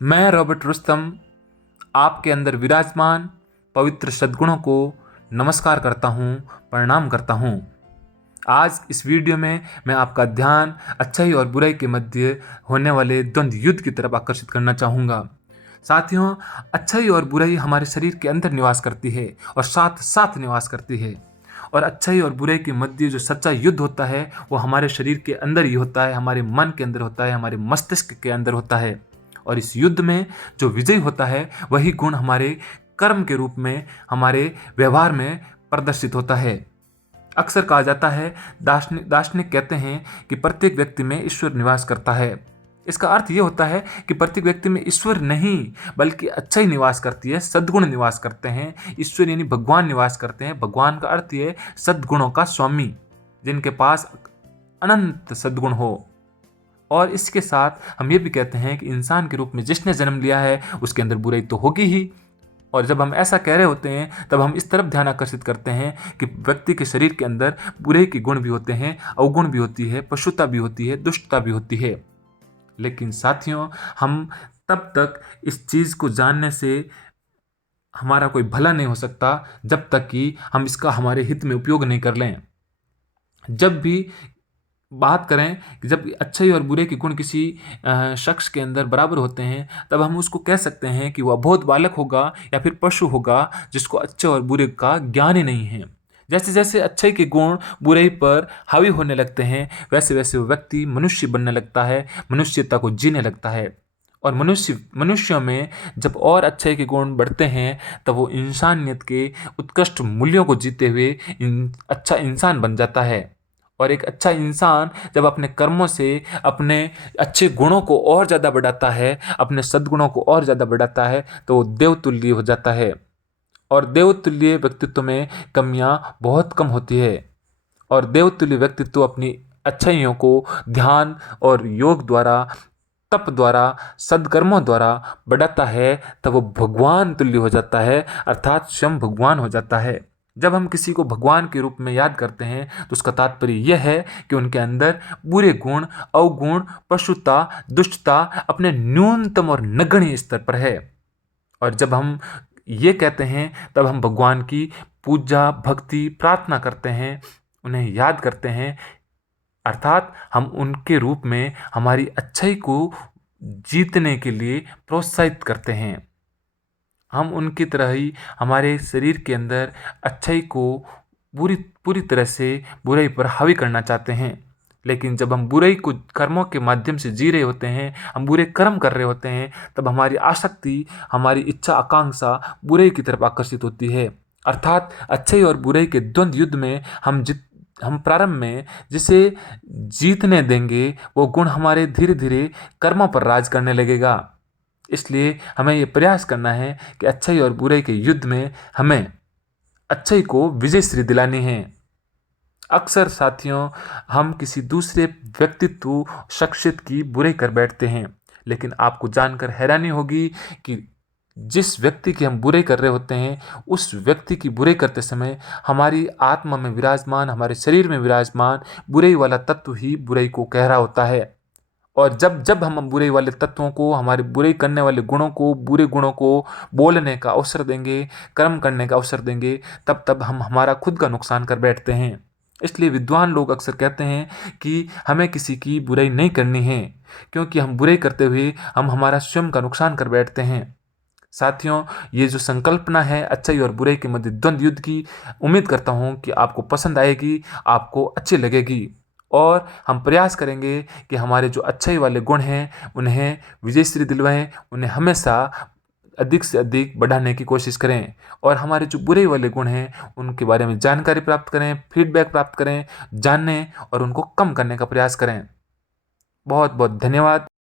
मैं रॉबर्ट रुस्तम आपके अंदर विराजमान पवित्र सद्गुणों को नमस्कार करता हूँ, प्रणाम करता हूँ। आज इस वीडियो में मैं आपका ध्यान अच्छाई और बुराई के मध्य होने वाले द्वंद्व युद्ध की तरफ आकर्षित करना चाहूँगा। साथियों, अच्छाई और बुराई हमारे शरीर के अंदर निवास करती है और साथ साथ निवास करती है। और अच्छाई और बुराई के मध्य जो सच्चा युद्ध होता है वो हमारे शरीर के अंदर ही होता है, हमारे मन के अंदर होता है, हमारे मस्तिष्क के अंदर होता है। और इस युद्ध में जो विजय होता है वही गुण हमारे कर्म के रूप में, हमारे व्यवहार में प्रदर्शित होता है। अक्सर कहा जाता है, दार्शनिक कहते हैं कि प्रत्येक व्यक्ति में ईश्वर निवास करता है। इसका अर्थ ये होता है कि प्रत्येक व्यक्ति में ईश्वर नहीं बल्कि अच्छाई निवास करती है, सद्गुण निवास करते हैं। ईश्वर यानी भगवान निवास करते हैं। भगवान का अर्थ ये सद्गुणों का स्वामी, जिनके पास अनंत सद्गुण हो। और इसके साथ हम ये भी कहते हैं कि इंसान के रूप में जिसने जन्म लिया है उसके अंदर बुराई तो होगी ही। और जब हम ऐसा कह रहे होते हैं तब हम इस तरफ ध्यान आकर्षित करते हैं कि व्यक्ति के शरीर के अंदर बुरे के गुण भी होते हैं, अवगुण भी होती है, पशुता भी होती है, दुष्टता भी होती है। लेकिन साथियों, हम तब तक इस चीज़ को जानने से हमारा कोई भला नहीं हो सकता जब तक कि हम इसका हमारे हित में उपयोग नहीं कर लें। जब भी बात करें कि जब अच्छाई और बुरे के गुण किसी शख्स के अंदर बराबर होते हैं तब हम उसको कह सकते हैं कि वह अबोध बालक होगा या फिर पशु होगा जिसको अच्छे और बुरे का ज्ञान ही नहीं है। जैसे जैसे अच्छाई के गुण बुराई पर हावी होने लगते हैं वैसे वैसे वो व्यक्ति मनुष्य बनने लगता है, मनुष्यता को जीने लगता है। और मनुष्यों में जब और अच्छाई के गुण बढ़ते हैं तब वो इंसानियत के उत्कृष्ट मूल्यों को जीते हुए अच्छा इंसान बन जाता है। और एक अच्छा इंसान जब अपने कर्मों से अपने अच्छे गुणों को और ज़्यादा बढ़ाता है, अपने सद्गुणों को और ज़्यादा बढ़ाता है, तो वो देवतुल्य हो जाता है। और देवतुल्य व्यक्तित्व में कमियां बहुत कम होती है। और देवतुल्य व्यक्तित्व अपनी अच्छाइयों को ध्यान और योग द्वारा, तप द्वारा, सद्कर्मों द्वारा बढ़ाता है, तब वो भगवान तुल्य हो जाता है, अर्थात स्वयं भगवान हो जाता है। जब हम किसी को भगवान के रूप में याद करते हैं तो उसका तात्पर्य यह है कि उनके अंदर बुरे गुण, अवगुण, पशुता, दुष्टता अपने न्यूनतम और नगण्य स्तर पर है। और जब हम ये कहते हैं तब हम भगवान की पूजा, भक्ति, प्रार्थना करते हैं, उन्हें याद करते हैं, अर्थात हम उनके रूप में हमारी अच्छाई को जीतने के लिए प्रोत्साहित करते हैं। हम उनकी तरह ही हमारे शरीर के अंदर अच्छाई को पूरी तरह से बुराई पर हावी करना चाहते हैं। लेकिन जब हम बुराई को कर्मों के माध्यम से जी रहे होते हैं, हम बुरे कर्म कर रहे होते हैं, तब हमारी आसक्ति, हमारी इच्छा, आकांक्षा बुराई की तरफ आकर्षित होती है। अर्थात अच्छाई और बुराई के द्वंद्व युद्ध में हम प्रारंभ में जिसे जीतने देंगे वो गुण हमारे धीरे धीरे कर्मों पर राज करने लगेगा। इसलिए हमें ये प्रयास करना है कि अच्छाई और बुराई के युद्ध में हमें अच्छाई को विजयश्री दिलानी है। अक्सर साथियों, हम किसी दूसरे व्यक्तित्व, शख्सियत की बुराई कर बैठते हैं, लेकिन आपको जानकर हैरानी होगी कि जिस व्यक्ति की हम बुराई कर रहे होते हैं उस व्यक्ति की बुराई करते समय हमारी आत्मा में विराजमान, हमारे शरीर में विराजमान बुराई वाला तत्व ही बुराई को कह रहा होता है। और जब जब हम बुराई वाले तत्वों को, हमारे बुराई करने वाले गुणों को, बुरे गुणों को बोलने का अवसर देंगे, कर्म करने का अवसर देंगे, तब तब हम हमारा खुद का नुकसान कर बैठते हैं। इसलिए विद्वान लोग अक्सर कहते हैं कि हमें किसी की बुराई नहीं करनी है, क्योंकि हम बुराई करते हुए हम हमारा स्वयं का नुकसान कर बैठते हैं। साथियों, ये जो संकल्पना है अच्छाई और बुराई के मध्य द्वंद्व युद्ध की, उम्मीद करता हूँ कि आपको पसंद आएगी, आपको अच्छी लगेगी। और हम प्रयास करेंगे कि हमारे जो अच्छाई वाले गुण हैं उन्हें विजयश्री दिलवाएं, उन्हें हमेशा अधिक से अधिक बढ़ाने की कोशिश करें। और हमारे जो बुरे वाले गुण हैं उनके बारे में जानकारी प्राप्त करें, फीडबैक प्राप्त करें, जानने और उनको कम करने का प्रयास करें। बहुत बहुत धन्यवाद।